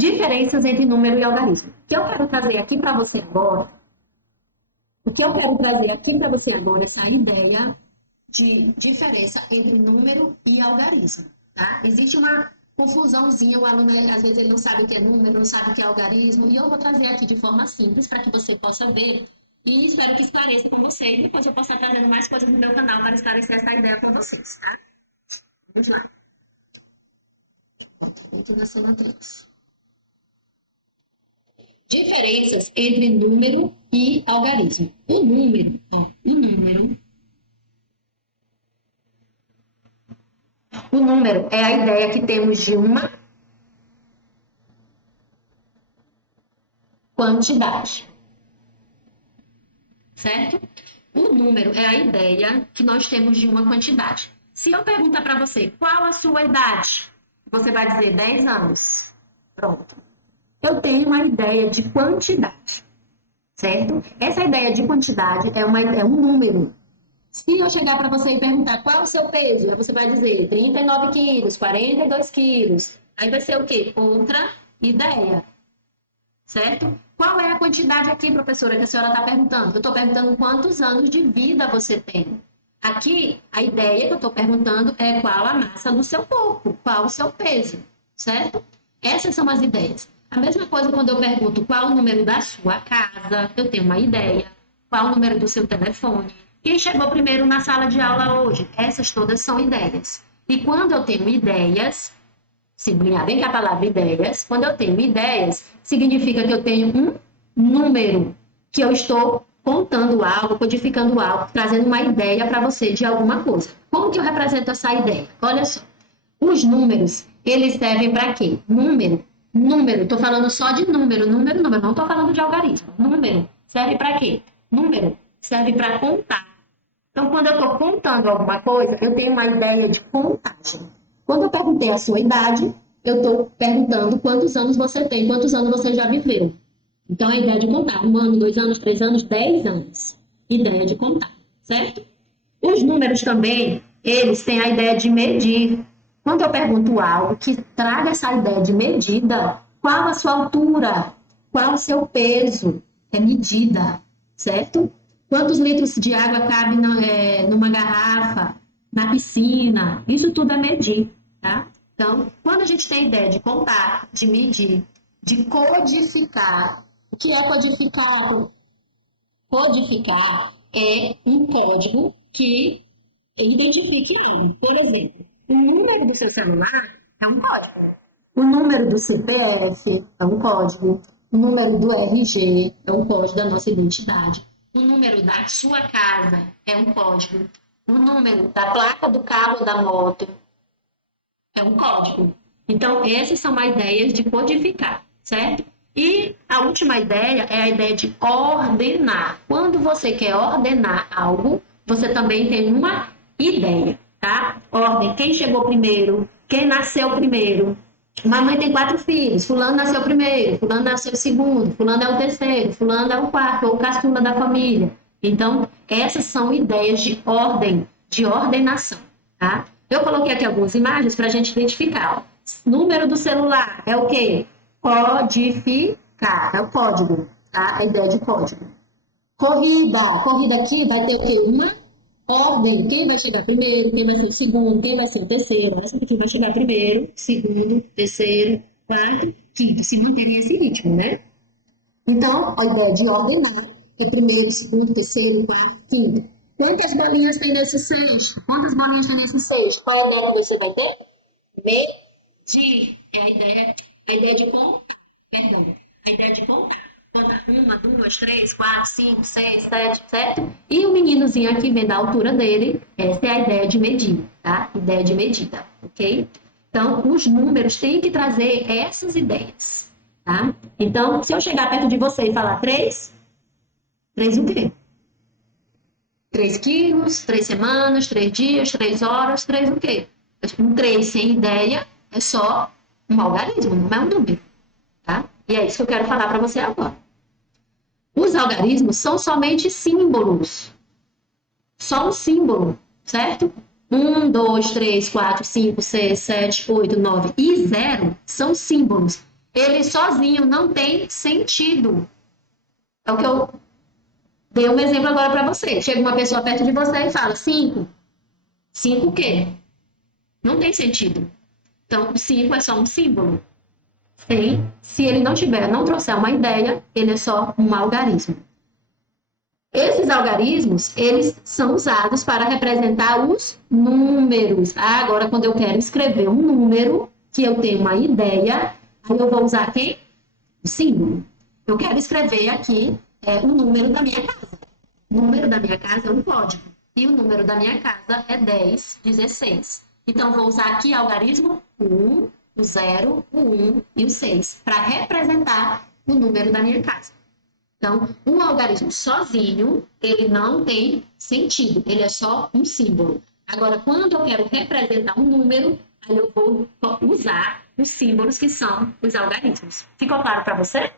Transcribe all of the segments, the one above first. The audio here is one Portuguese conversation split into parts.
Diferenças entre número e algarismo. O que eu quero trazer aqui para você agora, essa ideia de diferença entre número e algarismo, tá? Existe uma confusãozinha, o aluno, às vezes, ele não sabe o que é número, não sabe o que é algarismo, e eu vou trazer aqui de forma simples para que você possa ver, e espero que esclareça com vocês, e depois eu posso estar trazendo mais coisas no meu canal para esclarecer essa ideia com vocês, tá? Vamos lá. Continuação 3. Diferenças entre número e algarismo. O número é a ideia que temos de uma quantidade, certo? O número é a ideia que nós temos de uma quantidade. Se eu perguntar para você qual a sua idade, você vai dizer 10 anos. Pronto. Eu tenho uma ideia de quantidade, certo? Essa ideia de quantidade é um número. Se eu chegar para você e perguntar qual é o seu peso, você vai dizer 39 quilos, 42 quilos. Aí vai ser o quê? Outra ideia, certo? Qual é a quantidade aqui, professora, que a senhora está perguntando? Eu estou perguntando quantos anos de vida você tem. Aqui, a ideia que eu estou perguntando é qual a massa do seu corpo, qual o seu peso, certo? Essas são as ideias. A mesma coisa quando eu pergunto qual o número da sua casa, eu tenho uma ideia. Qual o número do seu telefone? Quem chegou primeiro na sala de aula hoje? Essas todas são ideias. E quando eu tenho ideias, sublinhar bem que a palavra ideias, quando eu tenho ideias, significa que eu tenho um número, que eu estou contando algo, codificando algo, trazendo uma ideia para você de alguma coisa. Como que eu represento essa ideia? Olha só, os números, eles servem para quê? Número, estou falando só de número, não estou falando de algarismo. Número serve para quê? Número serve para contar. Então, quando eu estou contando alguma coisa, eu tenho uma ideia de contagem. Quando eu perguntei a sua idade, eu estou perguntando quantos anos você tem, quantos anos você já viveu. Então, a ideia de contar, 1 ano, 2 anos, 3 anos, 10 anos. Ideia de contar, certo? Os números também, eles têm a ideia de medir. Quando eu pergunto algo que traga essa ideia de medida, qual a sua altura? Qual o seu peso? É medida, certo? Quantos litros de água cabe numa garrafa, na piscina? Isso tudo é medir, tá? Então, quando a gente tem a ideia de contar, de medir, de codificar, o que é codificar? Codificar é um código que identifique algo. Por exemplo, o número do seu celular é um código. O número do CPF é um código. O número do RG é um código da nossa identidade. O número da sua casa é um código. O número da placa do carro ou da moto é um código. Então, essas são as ideias de codificar, certo? E a última ideia é a ideia de ordenar. Quando você quer ordenar algo, você também tem uma ideia, tá? Ordem, quem chegou primeiro, quem nasceu primeiro. Mamãe tem 4 filhos, fulano nasceu primeiro, fulano nasceu segundo, fulano é o terceiro, fulano é o quarto, ou o caçula da família. Então, essas são ideias de ordem, de ordenação, tá? Eu coloquei aqui algumas imagens para a gente identificar. Ó. Número do celular é o quê? Codificar, é o código, tá? A ideia de código. Corrida aqui vai ter o quê? Uma ordem. Quem vai chegar primeiro, quem vai ser o segundo, quem vai ser o terceiro. Essa aqui vai chegar primeiro, segundo, terceiro, quarto, quinto. Se manter esse ritmo, né? Então, a ideia de ordenar é primeiro, segundo, terceiro, quarto, quinto. Quantas bolinhas tem nesse cesto? Quantas bolinhas tem nesse cesto? Qual é a ideia que você vai ter? Medir. É a ideia de contar. Perdão. A ideia de contar. Contar 1, 2, 3, 4, 5, 6, 7, certo? E o meninozinho aqui vendo a altura dele, essa é a ideia de medir, tá? Ideia de medida, ok? Então, os números têm que trazer essas ideias, tá? Então, se eu chegar perto de você e falar 3 o quê? 3 quilos, 3 semanas, 3 dias, 3 horas, 3 o quê? Um 3 sem ideia é só um algarismo, não é um número, tá? E é isso que eu quero falar para você agora. Os algarismos são somente símbolos. Só um símbolo, certo? 1, 2, 3, 4, 5, 6, 7, 8, 9 e 0 são símbolos. Ele sozinho não tem sentido. É o que eu dei um exemplo agora para você. Chega uma pessoa perto de você e fala 5. 5 o quê? Não tem sentido. Então, o 5 é só um símbolo. E se ele não trouxer uma ideia, ele é só um algarismo. Esses algarismos, eles são usados para representar os números. Agora, quando eu quero escrever um número, que eu tenho uma ideia, aí eu vou usar quem? O símbolo. Eu quero escrever aqui o número da minha casa. O número da minha casa é um código. E o número da minha casa é 10, 16. Então, vou usar aqui algarismo 1, o 0, o 1 e o 6, para representar o número da minha casa. Então, um algarismo sozinho, ele não tem sentido, ele é só um símbolo. Agora, quando eu quero representar um número, aí eu vou usar os símbolos que são os algarismos. Ficou claro para você?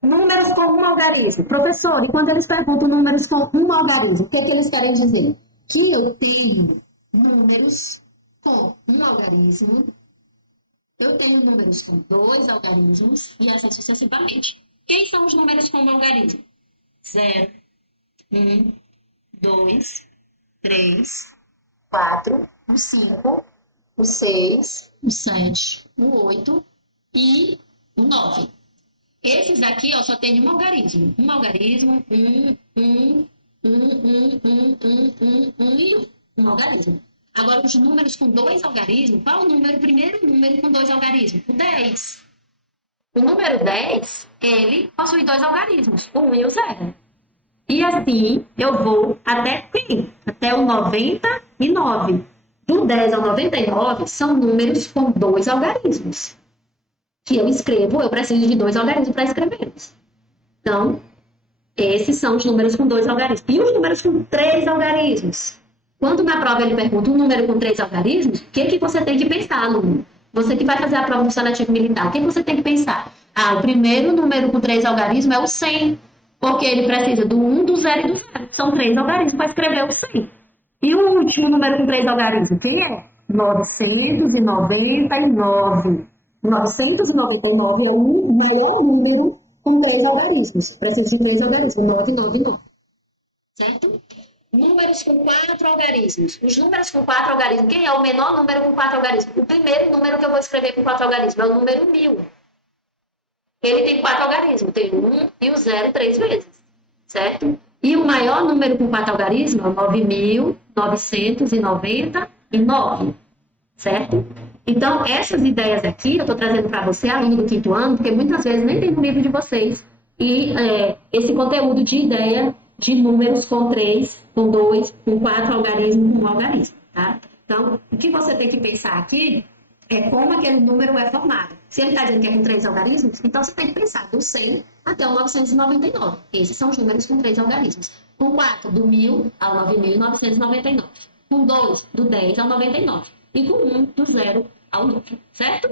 Números com um algarismo. Professor, e quando eles perguntam números com um algarismo, o que é que eles querem dizer? Que eu tenho números com um algarismo, eu tenho números com 2 algarismos e assim sucessivamente. Quem são os números com um algarismo? 0, 1, 2, 3, 4, o 5, o 6, o 7, o 8 e o 9. Esses aqui, ó, só tem um algarismo. Um algarismo, um e um. Um algarismo. Agora, os números com 2 algarismos, qual o primeiro número com 2 algarismos? O 10. O número 10, ele possui 2 algarismos, o 1 e o 0. E assim, eu vou até quem? Até o 99. Do 10 ao 99 são números com 2 algarismos. Que eu escrevo, eu preciso de 2 algarismos para escrevê-los. Então, esses são os números com 2 algarismos. E os números com 3 algarismos? Quando na prova ele pergunta um número com 3 algarismos, o que você tem que pensar, aluno? Você que vai fazer a prova do seletivo militar, o que você tem que pensar? O primeiro número com 3 algarismos é o 100, porque ele precisa do 1, do 0 e do 0. São 3 algarismos para escrever o 100. E o último número com 3 algarismos, quem é? 999. 999 é o maior número com 3 algarismos. Precisa de 3 algarismos, 999. Certo? Números com 4 algarismos. Os números com 4 algarismos, quem é o menor número com 4 algarismos? O primeiro número que eu vou escrever com 4 algarismos é o número 1000. Ele tem 4 algarismos, tem o 1 e o 0 3 vezes, certo? E o maior número com 4 algarismos é o 9.999, certo? Então, essas ideias aqui eu estou trazendo para você, aluno do 5º ano, porque muitas vezes nem tem no livro de vocês, e esse conteúdo de ideia de números com 3, com 2, com 4 algarismos, com 1 algarismo, tá? Então, o que você tem que pensar aqui é como aquele número é formado. Se ele está dizendo que é com 3 algarismos, então você tem que pensar do 100 até o 999. Esses são os números com 3 algarismos. Com 4, do 1000 ao 9999. Com 2, do 10 ao 99. E com 1, do 0 ao 9, certo?